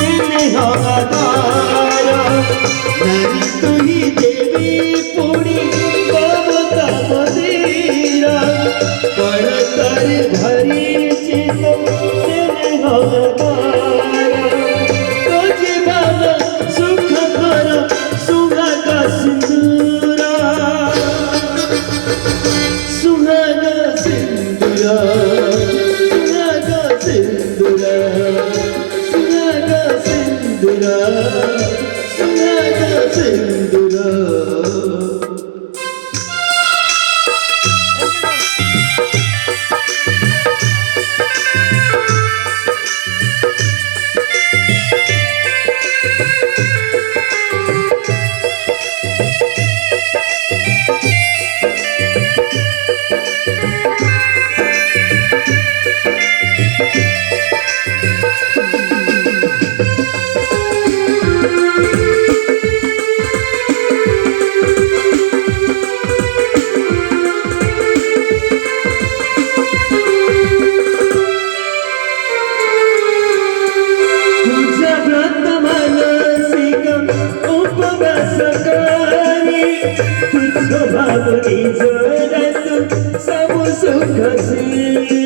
स्नेह आधार नारी तुही देवी पुढी ममता मंदिरा पडतर घरीची तो स्नेह आधार तुझी बाबा सुख कर सुहाग सिंदुरा सुहाग सिंदुरा सुहाग सिंदुरा सुहाग सिंदुरा सुहाग सिंदुरा भावनी जोरात सब सुख